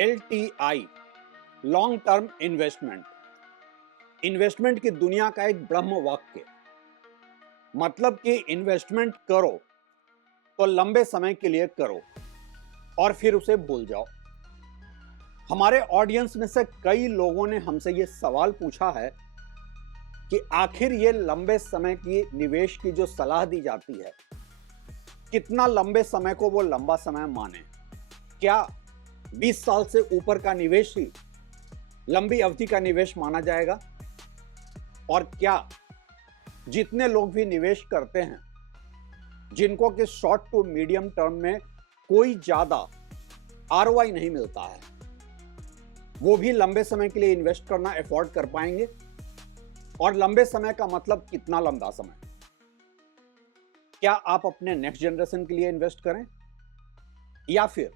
LTI long term investment की दुनिया का एक ब्रह्म वाक्य। मतलब कि इन्वेस्टमेंट करो तो लंबे समय के लिए करो और फिर उसे भूल जाओ। हमारे ऑडियंस में से कई लोगों ने हमसे यह सवाल पूछा है कि आखिर ये लंबे समय की निवेश की जो सलाह दी जाती है, कितना लंबे समय को वो लंबा समय माने। क्या 20 साल से ऊपर का निवेश ही लंबी अवधि का निवेश माना जाएगा? और क्या जितने लोग भी निवेश करते हैं, जिनको कि शॉर्ट टू मीडियम टर्म में कोई ज्यादा आरओआई नहीं मिलता है, वो भी लंबे समय के लिए इन्वेस्ट करना अफोर्ड कर पाएंगे? और लंबे समय का मतलब कितना लंबा समय? क्या आप अपने नेक्स्ट जनरेशन के लिए इन्वेस्ट करें या फिर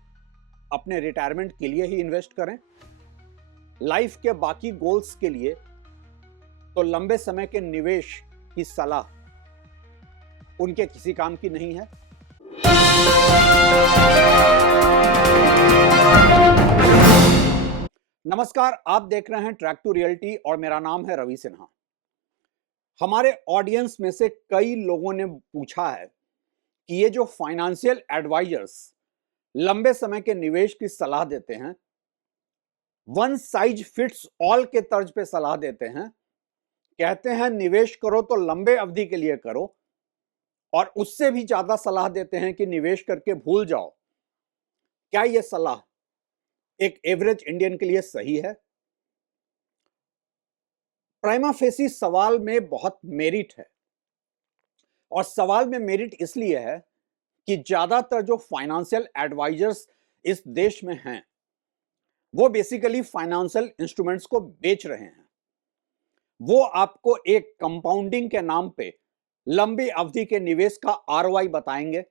अपने रिटायरमेंट के लिए ही इन्वेस्ट करें? लाइफ के बाकी गोल्स के लिए तो लंबे समय के निवेश की सलाह उनके किसी काम की नहीं है। नमस्कार, आप देख रहे हैं ट्रैक टू रियलिटी और मेरा नाम है रवि सिन्हा। हमारे ऑडियंस में से कई लोगों ने पूछा है कि ये जो फाइनेंशियल एडवाइजर्स लंबे समय के निवेश की सलाह देते हैं, वन साइज फिट्स ऑल के तर्ज पे सलाह देते हैं, कहते हैं निवेश करो तो लंबे अवधि के लिए करो, और उससे भी ज्यादा सलाह देते हैं कि निवेश करके भूल जाओ। क्या यह सलाह एक एवरेज इंडियन के लिए सही है? प्राइमा फेसी सवाल में बहुत मेरिट है, और सवाल में मेरिट इसलिए है कि ज्यादातर जो फाइनेंशियल एडवाइजर्स इस देश में हैं, वो बेसिकली फाइनेंशियल इंस्ट्रूमेंट्स को बेच रहे हैं। वो आपको एक कंपाउंडिंग के नाम पे लंबी अवधि के निवेश का आरओआई बताएंगे,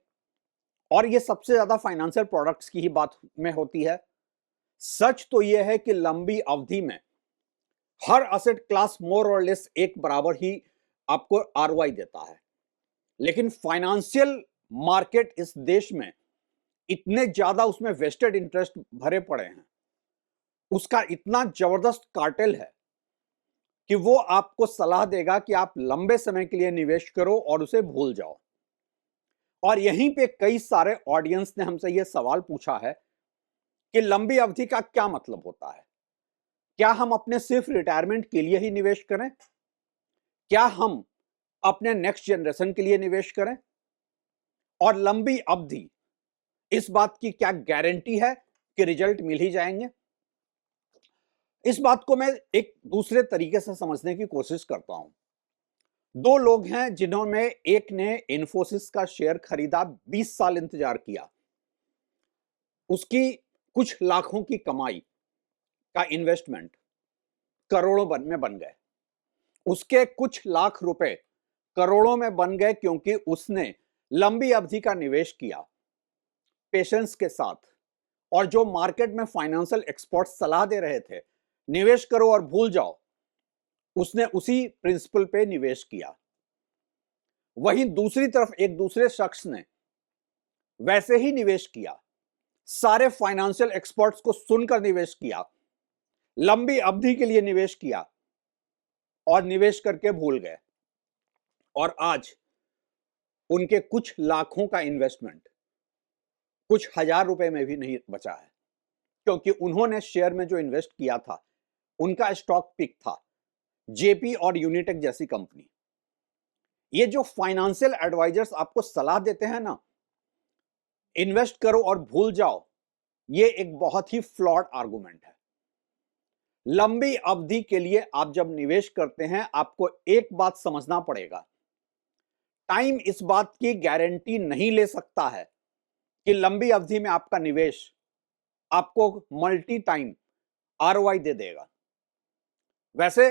और ये सबसे ज्यादा फाइनेंशियल प्रोडक्ट्स की ही बात में होती है। सच तो यह है कि लंबी अवधि में हर असेट क्लास मोर और लेस एक बराबर ही आपको आरओआई देता है, लेकिन फाइनेंशियल मार्केट इस देश में इतने ज्यादा उसमें वेस्टेड इंटरेस्ट भरे पड़े हैं, उसका इतना जबरदस्त कार्टेल है कि वो आपको सलाह देगा कि आप लंबे समय के लिए निवेश करो और उसे भूल जाओ। और यहीं पे कई सारे ऑडियंस ने हमसे यह सवाल पूछा है कि लंबी अवधि का क्या मतलब होता है? क्या हम अपने सिर्फ रिटायरमेंट के लिए ही निवेश करें? क्या हम अपने नेक्स्ट जनरेशन के लिए निवेश करें? और लंबी अवधि, इस बात की क्या गारंटी है कि रिजल्ट मिल ही जाएंगे? इस बात को मैं एक दूसरे तरीके से समझने की कोशिश करता हूं। दो लोग हैं जिन्होंने, एक ने इन्फोसिस का शेयर खरीदा, 20 साल इंतजार किया, उसकी कुछ लाखों की कमाई का इन्वेस्टमेंट करोड़ों में बन गए। उसके कुछ लाख रुपए करोड़ों में बन गए क्योंकि उसने लंबी अवधि का निवेश किया पेशेंस के साथ। और जो मार्केट में फाइनेंशियल एक्सपर्ट्स सलाह दे रहे थे निवेश करो और भूल जाओ, उसने उसी प्रिंसिपल पे निवेश किया। वहीं दूसरी तरफ एक दूसरे शख्स ने वैसे ही निवेश किया, सारे फाइनेंशियल एक्सपर्ट्स को सुनकर निवेश किया, लंबी अवधि के लिए निवेश किया और निवेश करके भूल गए। और आज उनके कुछ लाखों का इन्वेस्टमेंट कुछ हजार रुपए में भी नहीं बचा है, क्योंकि उन्होंने शेयर में जो इन्वेस्ट किया था, उनका स्टॉक पिक था जेपी और यूनिटेक जैसी कंपनी। ये जो फाइनेंशियल एडवाइजर्स आपको सलाह देते हैं ना, इन्वेस्ट करो और भूल जाओ, ये एक बहुत ही फ्लॉड आर्गुमेंट है। लंबी अवधि के लिए आप जब निवेश करते हैं, आपको एक बात समझना पड़ेगा, टाइम इस बात की गारंटी नहीं ले सकता है कि लंबी अवधि में आपका निवेश आपको मल्टी टाइम आरओआई दे देगा। वैसे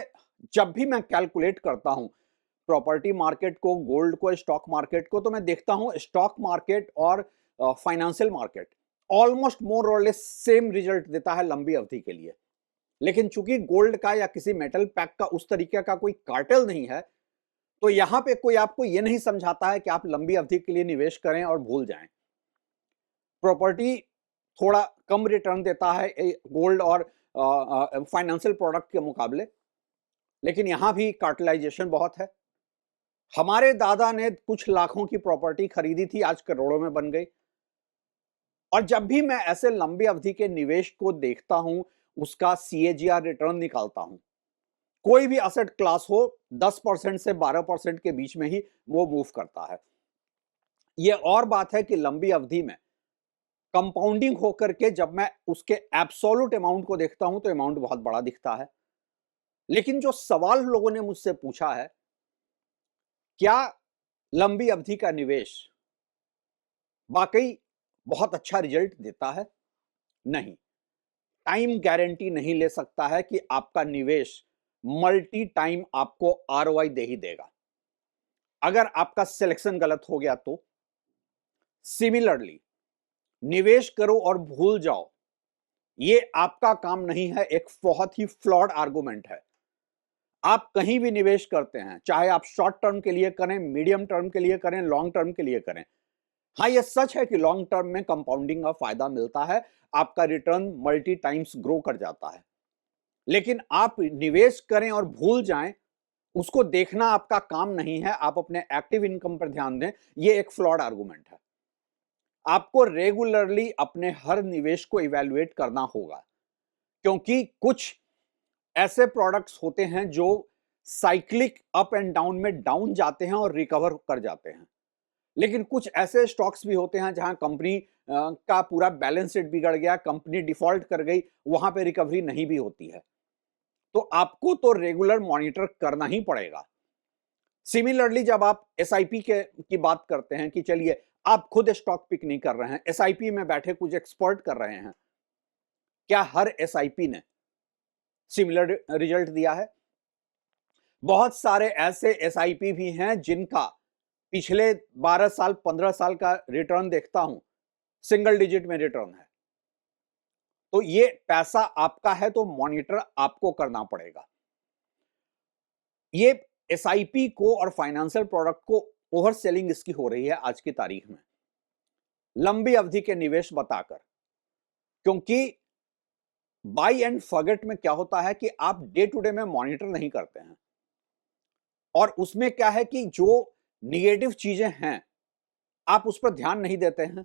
जब भी मैं कैलकुलेट करता हूं प्रॉपर्टी मार्केट को, गोल्ड को, स्टॉक मार्केट को, तो मैं देखता हूं स्टॉक मार्केट और फाइनेंशियल मार्केट ऑलमोस्ट मोर और लेस सेम रिजल्ट देता है लंबी अवधि के लिए। लेकिन चूंकि गोल्ड का या किसी मेटल पैक का उस तरीके का कोई कार्टेल नहीं है, तो यहां पे कोई आपको यह नहीं समझाता है कि आप लंबी अवधि के लिए निवेश करें और भूल जाएं। प्रॉपर्टी थोड़ा कम रिटर्न देता है गोल्ड और फाइनेंशियल प्रोडक्ट के मुकाबले, लेकिन यहां भी कार्टलाइजेशन बहुत है। हमारे दादा ने कुछ लाखों की प्रॉपर्टी खरीदी थी, आज करोड़ों में बन गई। और जब भी मैं ऐसे लंबी अवधि के निवेश को देखता हूं, उसका सीएजीआर रिटर्न निकालता हूं, कोई भी असेट क्लास हो, 10% से 12% के बीच में ही वो मूव करता है। ये और बात है कि लंबी अवधि में कंपाउंडिंग होकर के जब मैं उसके एब्सोल्यूट अमाउंट को देखता हूं तो अमाउंट बहुत बड़ा दिखता है। लेकिन जो सवाल लोगों ने मुझसे पूछा है, क्या लंबी अवधि का निवेश वाकई बहुत अच्छा रिजल्ट देता है? नहीं। टाइम गारंटी नहीं ले सकता है कि आपका निवेश मल्टी टाइम आपको आरओआई दे ही देगा। अगर आपका सिलेक्शन गलत हो गया तो सिमिलरली निवेश करो और भूल जाओ, ये आपका काम नहीं है, एक बहुत ही फ्लॉड आर्गुमेंट है। आप कहीं भी निवेश करते हैं, चाहे आप शॉर्ट टर्म के लिए करें, मीडियम टर्म के लिए करें, लॉन्ग टर्म के लिए करें, हाँ ये सच है कि लॉन्ग टर्म में कंपाउंडिंग का फायदा मिलता है, आपका रिटर्न मल्टी टाइम्स ग्रो कर जाता है। लेकिन आप निवेश करें और भूल जाएं, उसको देखना आपका काम नहीं है, आप अपने एक्टिव इनकम पर ध्यान दें, ये एक फ्लॉड आर्गुमेंट है। आपको रेगुलरली अपने हर निवेश को इवैल्यूएट करना होगा, क्योंकि कुछ ऐसे प्रोडक्ट्स होते हैं जो साइक्लिक अप एंड डाउन में डाउन जाते हैं और रिकवर कर जाते हैं। लेकिन कुछ ऐसे स्टॉक्स भी होते हैं जहां कंपनी का पूरा बैलेंस शीट बिगड़ गया, कंपनी डिफॉल्ट कर गई, वहां पे रिकवरी नहीं भी होती है। तो आपको तो रेगुलर मॉनिटर करना ही पड़ेगा। सिमिलरली जब आप एसआईपी के की बात करते हैं कि चलिए आप खुद स्टॉक पिक नहीं कर रहे हैं, एसआईपी में बैठे कुछ एक्सपर्ट कर रहे हैं, क्या हर एसआईपी ने सिमिलर रिजल्ट दिया है? बहुत सारे ऐसे एसआईपी भी हैं जिनका पिछले 12 साल 15 साल का रिटर्न देखता हूं, सिंगल डिजिट में रिटर्न है। तो ये पैसा आपका है तो मॉनिटर आपको करना पड़ेगा। ये एसआईपी को और फाइनेंशियल प्रोडक्ट को ओवर सेलिंग इसकी हो रही है आज की तारीख में, लंबी अवधि के निवेश बताकर। क्योंकि बाय एंड फॉरगेट में क्या होता है कि आप डे टू डे में मॉनिटर नहीं करते हैं, और उसमें क्या है कि जो निगेटिव चीजें हैं आप उस पर ध्यान नहीं देते हैं।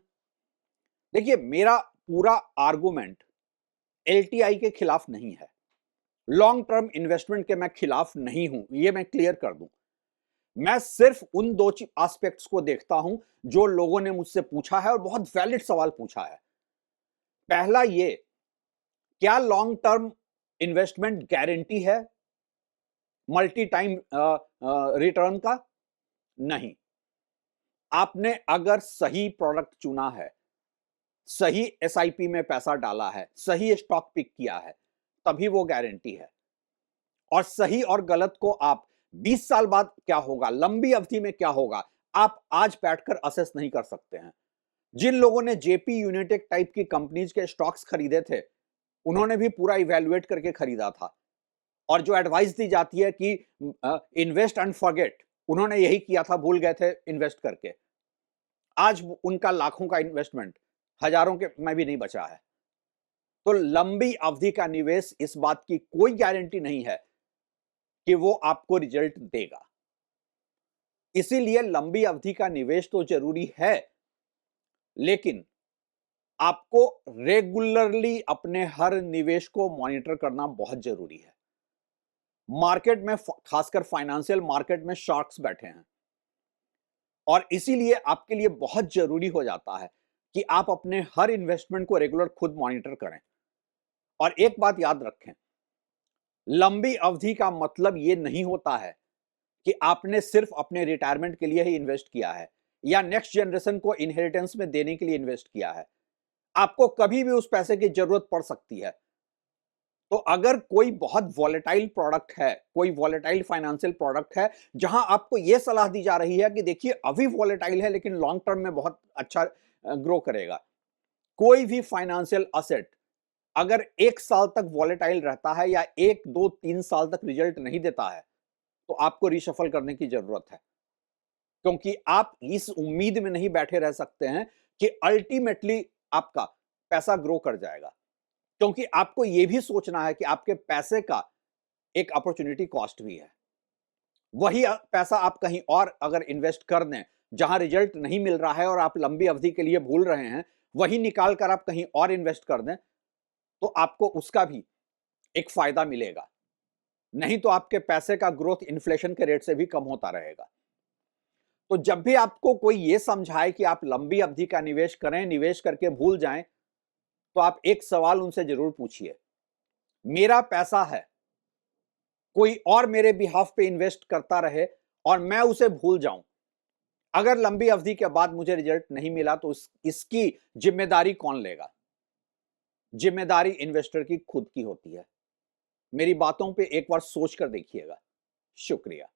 देखिए मेरा पूरा आर्गुमेंट एलटीआई के खिलाफ नहीं है, लॉन्ग टर्म इन्वेस्टमेंट के मैं खिलाफ नहीं हूं, ये मैं क्लियर कर दूं। मैं सिर्फ उन दो एस्पेक्ट्स को देखता हूं जो लोगों ने मुझसे पूछा है और बहुत वैलिड सवाल पूछा है। पहला ये, क्या लॉन्ग टर्म इन्वेस्टमेंट गारंटी है मल्टी टाइम रिटर्न का? नहीं। आपने अगर सही प्रोडक्ट चुना है, सही एसआईपी में पैसा डाला है, सही स्टॉक पिक किया है, तभी वो गारंटी है। और सही और गलत को आप 20 साल बाद क्या होगा, लंबी अवधि में क्या होगा, आप आज बैठकर असेस नहीं कर सकते हैं। जिन लोगों ने जेपी यूनिटेक टाइप की कंपनीज के स्टॉक्स खरीदे थे, उन्होंने भी पूरा इवैल्यूएट करके खरीदा था। और जो एडवाइस दी जाती है कि इन्वेस्ट एंड फॉरगेट, उन्होंने यही किया था, भूल गए थे इन्वेस्ट करके। आज उनका लाखों का इन्वेस्टमेंट हजारों के में भी नहीं बचा है। तो लंबी अवधि का निवेश इस बात की कोई गारंटी नहीं है कि वो आपको रिजल्ट देगा। इसीलिए लंबी अवधि का निवेश तो जरूरी है, लेकिन आपको रेगुलरली अपने हर निवेश को मॉनिटर करना बहुत जरूरी है। मार्केट में खासकर फाइनेंशियल मार्केट में शार्क्स बैठे हैं, और इसीलिए आपके लिए बहुत जरूरी हो जाता है कि आप अपने हर इन्वेस्टमेंट को रेगुलर खुद मॉनिटर करें। और एक बात याद रखें, लंबी अवधि का मतलब यह नहीं होता है कि आपने सिर्फ अपने रिटायरमेंट के लिए ही इन्वेस्ट किया है या नेक्स्ट जनरेशन को इनहेरिटेंस में देने के लिए इन्वेस्ट किया है। आपको कभी भी उस पैसे की जरूरत पड़ सकती है। तो अगर कोई बहुत वॉलेटाइल प्रोडक्ट है, कोई वॉलेटाइल फाइनेंशियल प्रोडक्ट है जहां आपको यह सलाह दी जा रही है कि देखिए अभी वॉलेटाइल है लेकिन लॉन्ग टर्म में बहुत अच्छा ग्रो करेगा, कोई भी फाइनेंशियल असेट अगर 1 साल तक वॉलेटाइल रहता है या 1 2 3 साल तक रिजल्ट नहीं देता है, तो आपको रिशफल करने की जरूरत है। क्योंकि आप इस उम्मीद में नहीं बैठे रह सकते हैं कि अल्टीमेटली आपका पैसा ग्रो कर जाएगा। क्योंकि आपको यह भी सोचना है कि आपके पैसे का एक अपॉर्चुनिटी कॉस्ट भी है। वही पैसा आप कहीं और अगर इन्वेस्ट कर दें, जहां रिजल्ट नहीं मिल रहा है और आप लंबी अवधि के लिए भूल रहे हैं, वही निकाल कर आप कहीं और इन्वेस्ट कर दें, तो आपको उसका भी एक फायदा मिलेगा। नहीं तो आपके पैसे का ग्रोथ इन्फ्लेशन के रेट से भी कम होता रहेगा। तो जब भी आपको कोई ये समझाए कि आप लंबी अवधि का निवेश करें, निवेश करके भूल जाएं, तो आप एक सवाल उनसे जरूर पूछिए, मेरा पैसा है, कोई और मेरे बिहाफ पे इन्वेस्ट करता रहे और मैं उसे भूल जाऊं, अगर लंबी अवधि के बाद मुझे रिजल्ट नहीं मिला तो इसकी जिम्मेदारी कौन लेगा? जिम्मेदारी इन्वेस्टर की खुद की होती है। मेरी बातों पे एक बार सोच कर देखिएगा। शुक्रिया।